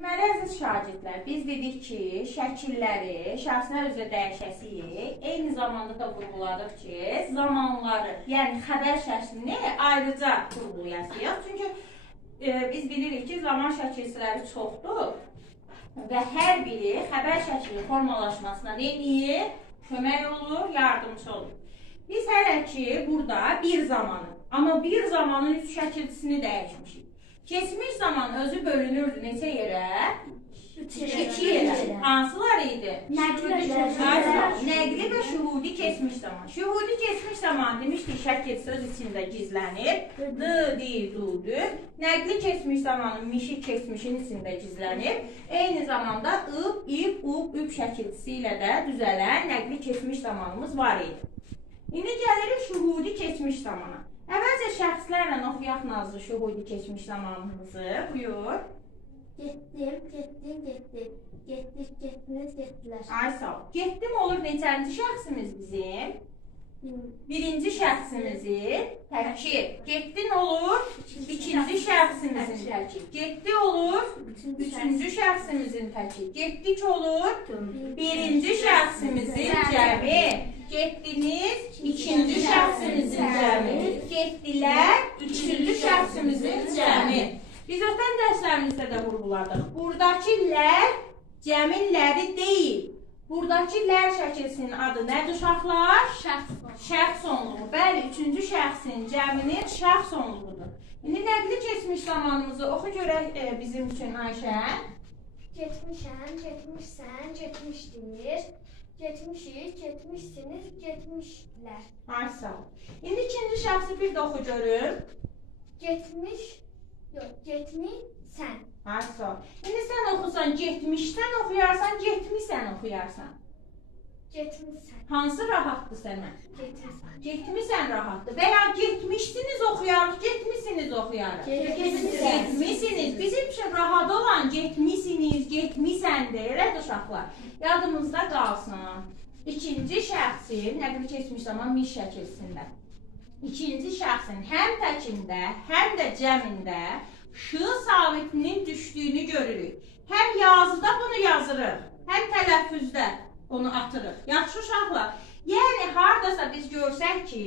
Deməli, əziz şagirdlər, biz dedik ki, şəkilləri şəxslər üzrə dəyişəsiyik. Eyni zamanda da vurğuladıq ki, zamanları, yəni xəbər şəklini ayrıca vurğulayasıyıq. Çünki biz bilirik ki, zaman şəkilçiləri çoxdur və hər biri xəbər şəklinin formalaşmasına neyir? Kömək olur, yardımcı olur. Biz hələ ki, burada bir zamanı, amma bir zamanın üç şəkilçisini dəyişmişik. Keçmiş zaman özü bölünürdü neçə yerə? İki yerə. Hansılar idi? Nəqli və şühudi keçmiş zaman. Şühudi keçmiş zaman demişdik şəkil söz içində gizlənir. D, di, du, dü. Nəqli keçmiş zamanın mişi keçmişin içində gizlənir. Eyni zamanda ıb, ib, ub, üb şəkilçisi ilə də düzələn nəqli keçmiş zamanımız var idi. İndi gəlirik şühudi keçmiş zamana. Əvvəlcə şəxslərlə oxuyaq Nazlı şühudi keçmiş zamanımızı. Buyur. Getdim, getdim, getdim. Getdik, getdiniz, getdilər. Ay sağ ol. Getdim olur neçənci şəxsimiz bizim? Birinci şəxsimizin tərkib. Getdin olur ikinci şəxsimizin tərkib. Getdi olur üçüncü şəxsimizin tərkib. Getdik olur birinci şəxsimizin cəmi. Getdiniz ikinci şəxsimizin cəmi. Getdilər üçüncü şəxsimizin cəmi. Biz ötən dərslərimizdə də vurğuladıq. Buradakı lər cəminləri deyil. Buradakı lər şəkilsinin adı nədir uşaqlar? Şəxs sonluğu. Bəli, üçüncü şəxsin cəminin şəxs sonluğudur. İndi nəqli keçmiş zamanımızı oxu görək bizim üçün Ayşə. Getmişəm, getmişsən, getmişdir. Getmişik, getmişsiniz, getmişlər. Ay sağ ol. İndi ikinci şəxsi bir də oxu görüm. Getmiş, yox, getmisən. Ay sağ ol. İndi sən oxusan, getmişsən oxuyarsan, getmisən oxuyarsan. Getmisən. Hansı rahatdır sənə? Getmisən. Getmisən rahatdır. Və ya getmişsiniz oxuyarıq, getmisiniz oxuyarıq. Getmisiniz. Bizim üçün rahat olan getmisiniz, getmisəndir. Elədir uşaqlar. Yadımızda qalsın. İkinci şəxsin, nəqli keçmiş zaman miş şəkilsində. İkinci şəxsin həm təkində, həm də cəmində ş sabitinin düşdüyünü görürük. Həm yazıda bunu yazırıq, həm tələffüzdə onu atırıq. Yaxşı uşaqlar. Yəni, haradasa biz görsək ki,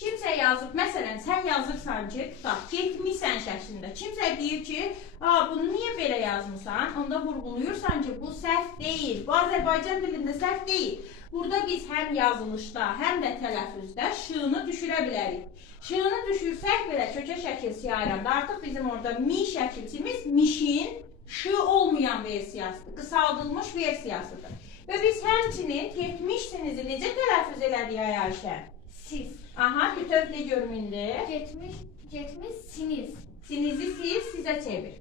kimsə yazıb, məsələn, sən yazırsan ki, tutaq, getmişsən şəklində. Kimsə deyir ki, bunu niyə belə yazmısan? Onda vurğuluyursan ki, bu səhv deyil. Bu Azərbaycan dilində səhv deyil. Burada biz həm yazılışda, həm də tələffüzdə ş-nı düşürə bilərik. Ş-nı düşürsək belə kökə şəkilçiyə ayıranda artıq bizim orada mi şəkilçimiz mişin ş olmayan versiyasıdır, qısaldılmış versiyasıdır. Və biz həmçinin getmişsinizi necə tələffüz elədik ay Ayşə? Siz. Aha, bütöv de görüm indi. Getmişsiniz. Sinizi siz, sizə çevir.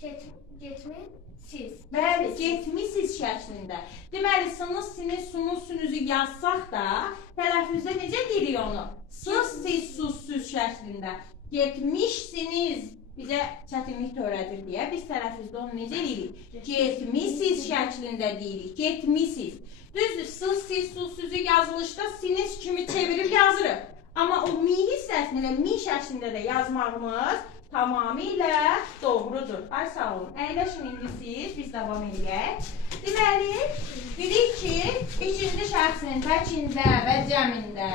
Getmişsiz. Bəli, getmişsiz şəklində. Deməli, sınız, siniz, sunuz, sünüzü yazsaq da, tələffüzdə necə deyirik onu? Sız, siz, sus, süz şəklində. Getmişsiniz. Bizə çətinlik törədir deyə biz tələffüzdə onu necə deyirik? Getmişsiz şəklində deyirik. Getmişsiz. Düzdür, sız, siz, sus, süzü yazılışda siniz kimi çevirib yazırıq. Amma o mi hissəsini elə mi şəklində də yazmağımız tamamilə doğrudur. Ay sağ olun. Əyləşin indi siz, biz davam edək. Deməli, dedik ki, ikinci şəxsin təkində və cəmində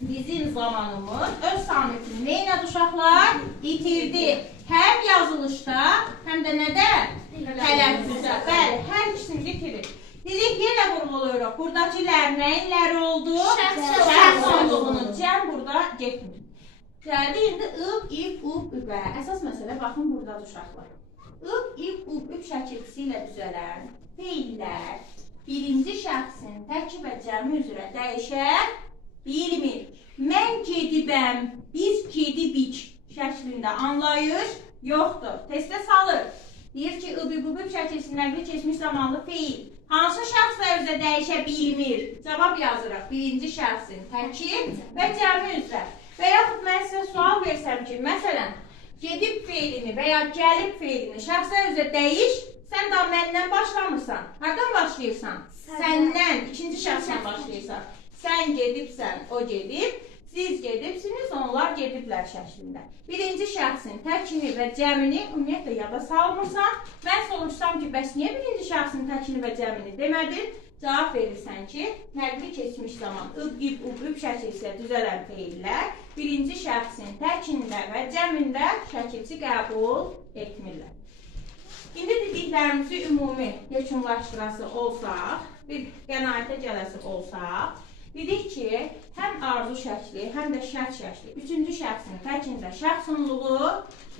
bizim zamanımız öz samitini neynədir uşaqlar? İtirdi. Həm yazılışda, həm də nədə? Tələffüzdə. Bəli, hər ikisini itirir. Dedik, yenə vurğuluyoruz. Buradakı lər nəyin ləri oldu? Şəxs sonluğunun. Cəm burada getmir. Gəldi, indi ıb, ib, ub, übə. Əsas məsələ, baxın buradadır uşaqlar. Ib, ib, ub, üb şəkilçisi ilə düzələn feillər birinci şəxsin təki və cəmi üzrə dəyişər bilmir. Mən gedibəm, biz gedibik şəklində anlayış yoxdur. Testə salır. Deyir ki, ıb şəkilçisi nəqli keçmiş zamanlı feil. Hansı şəxslər üzrə dəyişə bilmir? Cavab yazırıq. Birinci şəxsin təki və cəmi üzrə. Və yaxud mən sizə sual versəm ki, məsələn, gedib feilini və ya gəlib feilini şəxslər üzrə dəyiş, sən daha məndən başlamırsan. Hardan başlayırsan? Səndən, ikinci şəxsdən başlayırsan. Sən gedibsən, o gedib, siz gedibsiniz, onlar gediblər şəklində. Birinci şəxsin təkini və cəmini ümumiyyətlə yada salmırsan. Mən soruşsam ki, bəs niyə birinci şəxsin təkini və cəmini demədin? Cavab verirsən ki, nəqli keçmiş zaman ıb, ib, ub, üb şəkilsilə düzələn feillər birinci şəxsin təkində və cəmində şəkilçi qəbul etmirlər. İndi dediklərimizi ümumi yekunlaşdırası olsaq, bir qənaətə gələsi olsaq, dedik ki, həm arzu şəkli, həm də şərt şəkli üçüncü şəxsin təkində şəxsunluğu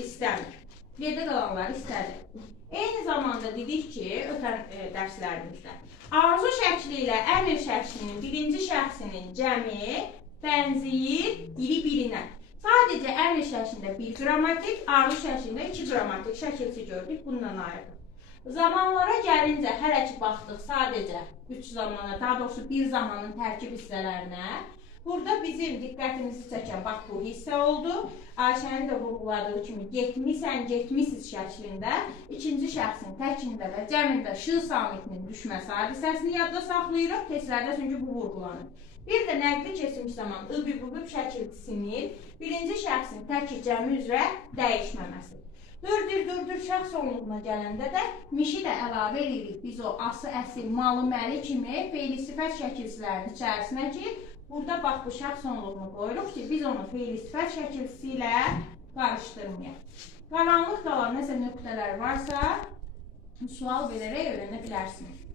istəmir. Yerdə qalanlar istədir. Eyni zamanda dedik ki, ötən dərslərimizdə, arzu şəkli ilə əmr şəklinin birinci şəxsinin cəmi bənzəyir biri-birinə. Sadəcə əmr şəklində bir qrammatik, arzu şəklində iki qrammatik şəkilçi gördük, bundan ayrılır. Zamanlara gəlincə, hələ ki baxdıq sadəcə 3 zamana, daha doğrusu bir zamanın tərkib hissələrinə. Burada bizim diqqətimizi çəkən, bax bu hissə oldu. Ayşənin də vurğuladığı kimi getmisən, getmisiz şəklində ikinci şəxsin təkində və cəmində ş samitinin düşməsi hadisəsini yadda saxlayırıq. Testlərdə çünki bu vurğulanır. Bir də nəqli keçmiş zaman ıb şəkilçisinin birinci şəxsin təki cəmi üzrə dəyişməməsi. Dördür şəxs onluğuna gələndə də mişi də əlavə edirik. Biz o ası, əsil, malı, məli kimi feili sifət şəkilçilərinin içərisinə ki, burada bax bu şəxs onluğunu qoyuruq ki, biz onu feili sifət şəkilçisi ilə qarışdırmayaq. Qaranlıq qalan nəsə nöqtələr varsa, sual verərək öyrənə bilərsiniz.